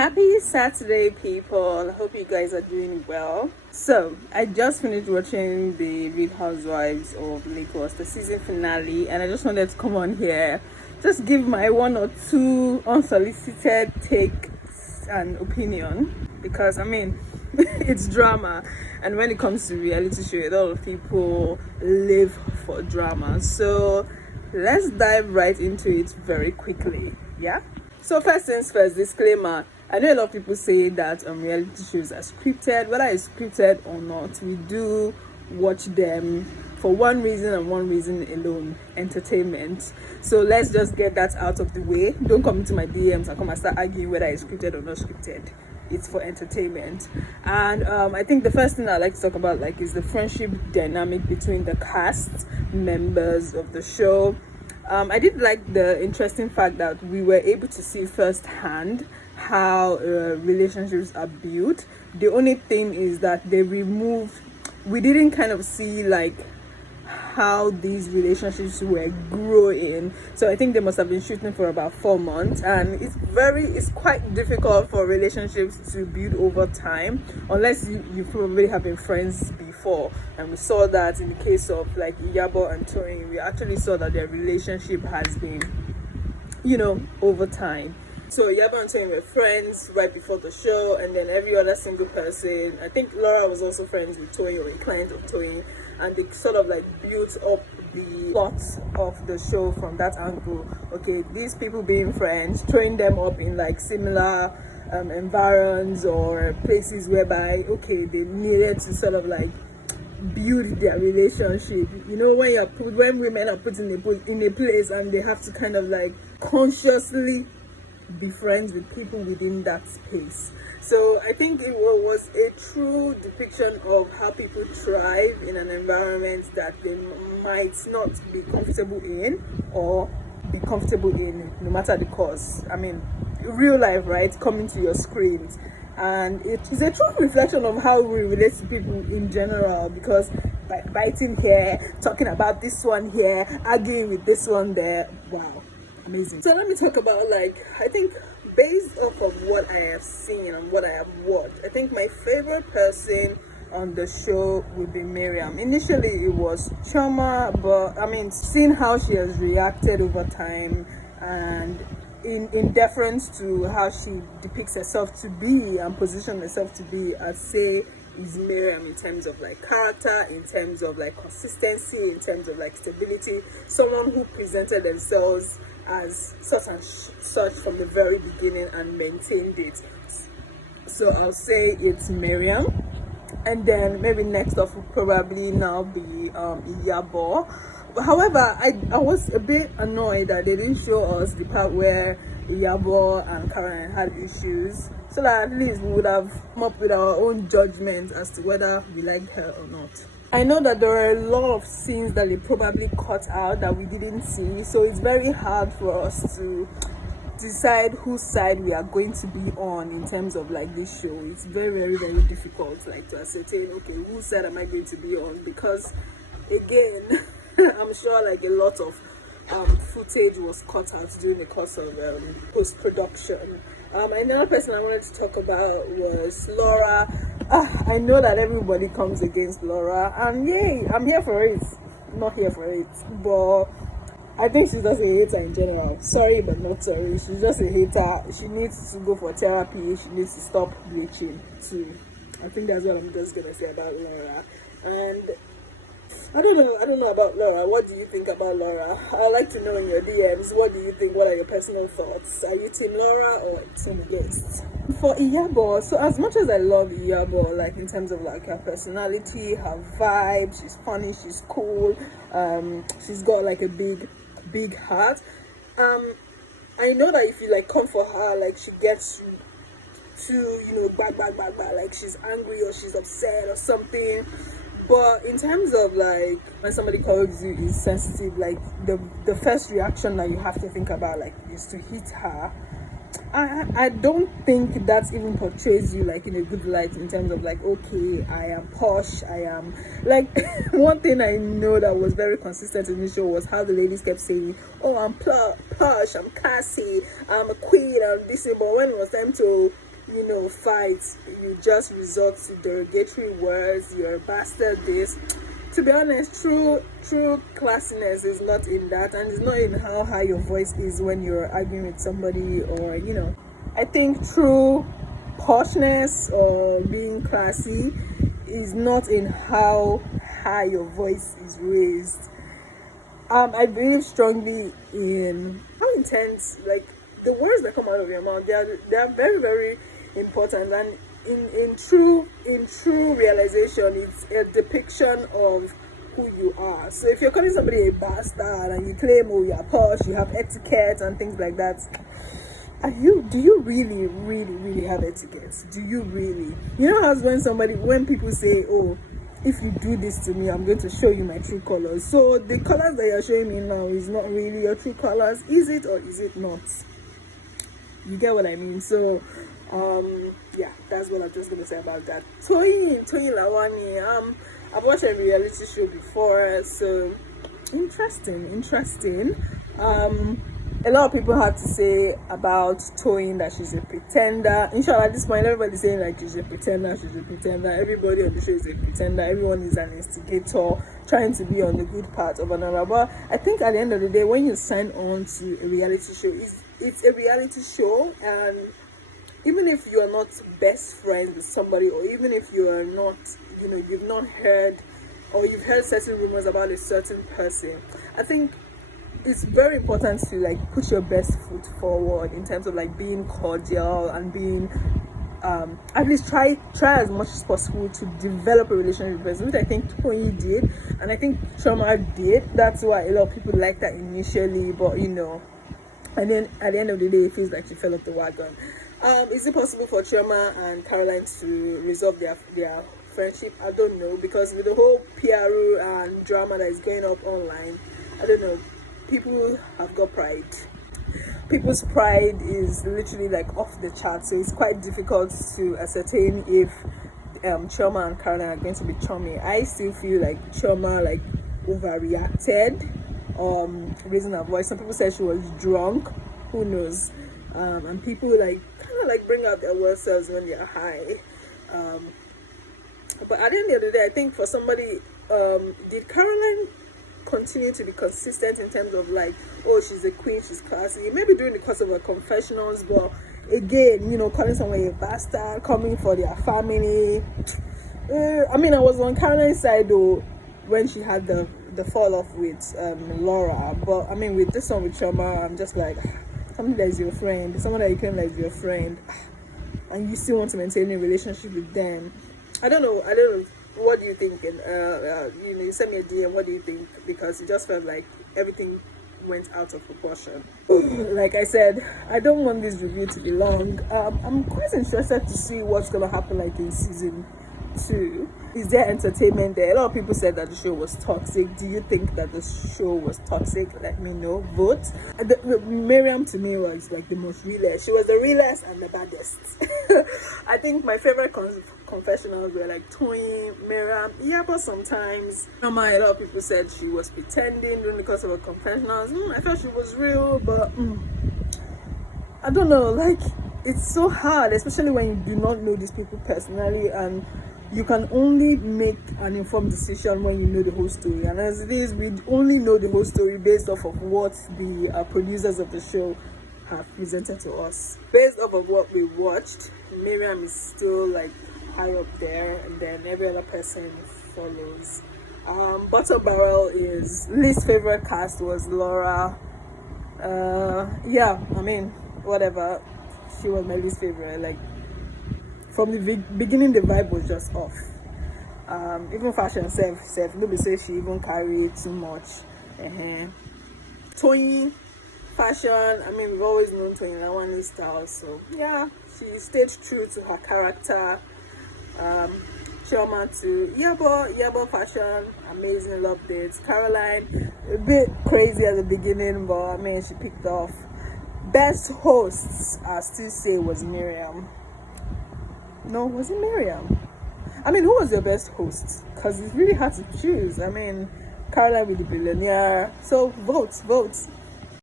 Happy Saturday, people. I hope you guys are doing well. So, I just finished watching the Real Housewives of Lagos, the season finale, and I just wanted to come on here, just give my one or two unsolicited takes and opinion, because it's drama, and when it comes to reality show, a lot of people live for drama. So, let's dive right into it very quickly. Yeah? So first things first, disclaimer. I know a lot of people say that reality shows are scripted. Whether it's scripted or not, we do watch them for one reason and one reason alone: entertainment. So let's just get that out of the way. Don't come into my DMs and come and start arguing whether it's scripted or not scripted. It's for entertainment. And I think the first thing I'd like to talk about is the friendship dynamic between the cast members of the show. I did like the interesting fact that we were able to see firsthand how relationships are built. The only thing is that we didn't kind of see how these relationships were growing. So I think they must have been shooting for about 4 months, and it's quite difficult for relationships to build over time unless you probably have been friends before. And we saw that in the case of Iyabo and Toyin. We actually saw that their relationship has been over time. So Iyabo and Toyin were friends right before the show, and then every other single person, I think Laura was also friends with Toyin, or a client of Toyin, and they sort of built up the plot of the show from that angle. Okay, these people being friends, throwing them up in similar environs or places whereby they needed to sort of build their relationship. When women are put in a place and they have to kind of consciously be friends with people within that space. So I think it was a true depiction of how people thrive in an environment that they might not be comfortable in, or be comfortable in no matter the cause. Real life, right, coming to your screens. And it is a true reflection of how we relate to people in general, because by biting here, talking about this one here, arguing with this one there, wow, amazing. So let me talk about I think based off of what I have seen and what I have watched, I think my favorite person on the show would be Miriam. Initially it was Choma, but seeing how she has reacted over time, and in deference to how she depicts herself to be and position herself to be, I'd say is Miriam, in terms of character, in terms of consistency, in terms of stability. Someone who presented themselves as such and such from the very beginning and maintained it. So I'll say it's Miriam. And then maybe next off will probably now be Iyabo. However, I was a bit annoyed that they didn't show us the part where Iyabo and Karen had issues, so that at least we would have come up with our own judgment as to whether we liked her or not. I know that there are a lot of scenes that they probably cut out that we didn't see, so it's very hard for us to decide whose side we are going to be on in terms of this show. It's very, very, very difficult to ascertain, okay, whose side am I going to be on, because again I'm sure a lot of footage was cut out during the course of post-production. Another person I wanted to talk about was Laura. I know that everybody comes against Laura, and yay, I'm here for it. Not here for it, but I think she's just a hater in general. Sorry, but not sorry. She's just a hater. She needs to go for therapy. She needs to stop bleaching too. I think that's what I'm just gonna say about Laura. And I don't know about Laura. What do you think about Laura? I'd like to know in your DMs. What do you think? What are your personal thoughts? Are you team Laura or team Guest? For Iyabo, so as much as I love Iyabo, in terms of her personality, her vibe, she's funny, she's cool, she's got a big heart. I know that if you come for her, she gets too back, she's angry or she's upset or something. But in terms of when somebody calls you insensitive, the first reaction that you have to think about is to hit her. I don't think that even portrays you in a good light, in terms of okay, I am posh, I am one thing I know that was very consistent in this show was how the ladies kept saying, oh, I'm posh, I'm classy, I'm a queen, I'm this. But when it was time to fight, you just resort to derogatory words, you're a bastard, this. To be honest, true classiness is not in that, and it's not in how high your voice is when you're arguing with somebody, or I think true poshness or being classy is not in how high your voice is raised. I believe strongly in how intense, like, the words that come out of your mouth. They are very, very important, and in true realization, it's a depiction of who you are. So if you're calling somebody a bastard and you claim, oh, you're posh, you have etiquette and things like that, do you really have etiquette? Do you really? How when people say, oh, if you do this to me, I'm going to show you my true colors. So the colors that you're showing me now is not really your true colors. Is it, or is it not? You get what I mean? So yeah, that's what I'm just gonna say about that. Toyin Lawani, I've watched a reality show before, so interesting. A lot of people have to say about Toyin that she's a pretender. Inshallah, at this point, everybody's saying like she's a pretender. Everybody on the show is a pretender. Everyone is an instigator, trying to be on the good part of another. But I think at the end of the day, when you sign on to a reality show, it's a reality show, and even if you are not best friends with somebody, or even if you are not, you've not heard, or you've heard certain rumors about a certain person, I think it's very important to like put your best foot forward in terms of like being cordial and being at least try as much as possible to develop a relationship with person, which I think Tony did, and I think Trauma did. That's why a lot of people like that initially, but and then at the end of the day, it feels like she fell off the wagon. Is it possible for Chioma and Caroline to resolve their friendship? I don't know, because with the whole PRU and drama that is going up online, I don't know. People have got pride. People's pride is literally like off the chart, so it's quite difficult to ascertain if Chioma and Caroline are going to be chummy. I still feel like Chioma like overreacted, raising her voice. Some people said she was drunk. Who knows? And people like kind of like bring out their worst selves when they're high. But at the end of the day, I think for somebody, did Caroline continue to be consistent in terms of like, oh, she's a queen, she's classy, maybe during the course of her confessionals, but again, calling someone a bastard, coming for their family. I was on Caroline's side though when she had the fall off with Laura, but with this one with Chioma, I'm just like, somebody that is your friend, someone that you claim like your friend, and you still want to maintain a relationship with them. I don't know. What do you think? And you sent me a DM. What do you think? Because it just felt like everything went out of proportion. Like I said, I don't want this review to be long. I'm quite interested to see what's gonna happen like in season 2. Is there entertainment there? A lot of people said that the show was toxic. Do you think that the show was toxic? Let me know. Vote. Miriam to me was like the most realest. She was the realest and the baddest. I think my favorite confessionals were like Tony, Miriam. Yeah, but sometimes a lot of people said she was pretending during the course of her confessionals. I felt she was real, but I don't know. Like, it's so hard, especially when you do not know these people personally, and you can only make an informed decision when you know the whole story. And as it is, we only know the whole story based off of what the producers of the show have presented to us. Based off of what we watched, Miriam is still like high up there, and then every other person follows. Bottom barrel is least favorite cast was Laura. Whatever. She was my least favorite. Like, from the beginning, the vibe was just off. Even fashion self, nobody say she even carried too much. Tony, fashion, we've always known Tony Lawani's style, so yeah, she stayed true to her character. Chioma to Yabo fashion, amazing, loved it. Caroline, a bit crazy at the beginning, but she picked off. Best hosts, I still say, was Miriam. No, was it Miriam? Who was your best host? Because it's really hard to choose. Caroline with the billionaire. So vote.